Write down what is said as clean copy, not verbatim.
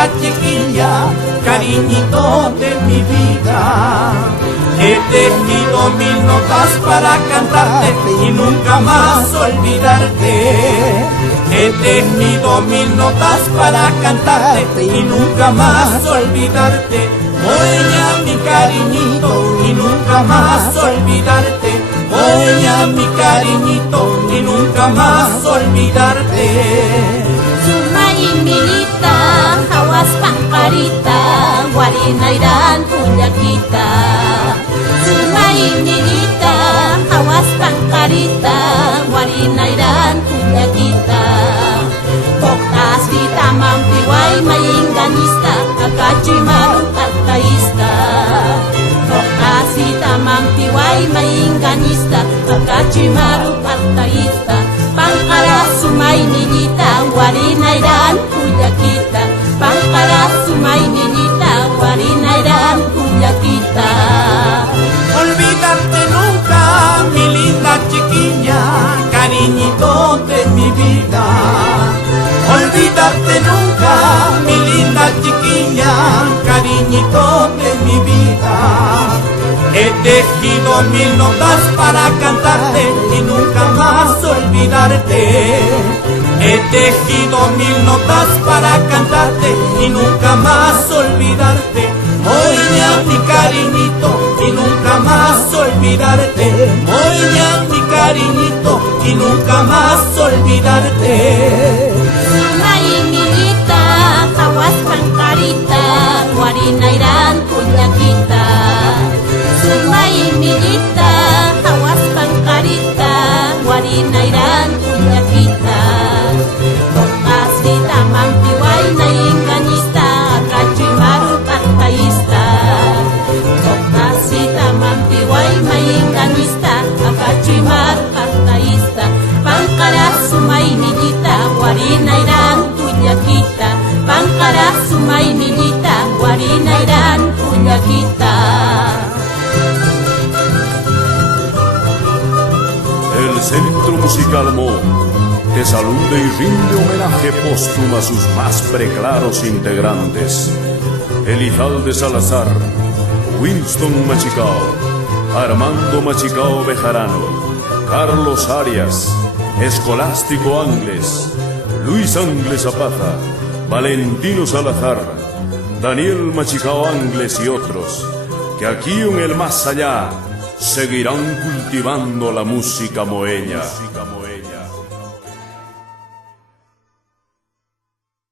linda chiquilla, cariñito de mi vida. He tejido mil notas para cantarte y nunca más olvidarte. He tejido mil notas para cantarte y nunca más olvidarte. Oye mi cariñito y nunca más olvidarte. Oye mi cariñito y nunca más olvidarte. Sumay milita, hawas pangkarita, warinairan punya kita. Sumay milita, hawas pangkarita, warinairan punya kita. Poktas kita mampiway mayingganista, akachimaru kataista. Poktas kita mampiway mayingganista, akachimaru kataista. Pangkara sumay milita, warinairan punya kita. Pangkara sumay milita, warinairan punya kita. Olvidarte nunca, mi linda chiquilla, cariñito de mi vida. Olvidarte nunca, mi linda chiquilla, cariñito de mi vida. He tejido mil notas para cantarte y nunca más olvidarte. He tejido mil notas para cantarte y nunca más olvidarte. Oye mi cariñito y nunca más olvidarte. Oye mi cariñito y nunca más olvidarte. Sumay milita, hawas pangkarita, warinairan punya kita. Sumay milita, hawas pangkarita, warinairan punya kita. Poktas kita mampiway naingganista, akachimaru kataista. Poktas kita mampiway maingganista, akachimaru kataista. Pangkara sumay milita, warinairan punya kita. Pangkara sumay milita, warinairan punya kita. El Centro Musical Mo te saluda y rinde homenaje póstumo a sus más preclaros integrantes: Elijalde Salazar, Winston Machicao, Armando Machicao Bejarano, Carlos Arias, Escolástico Angles, Luis Angles Zapata, Valentino Salazar, Daniel Machicao Angles y otros, que aquí en el más allá seguirán cultivando la música moeña.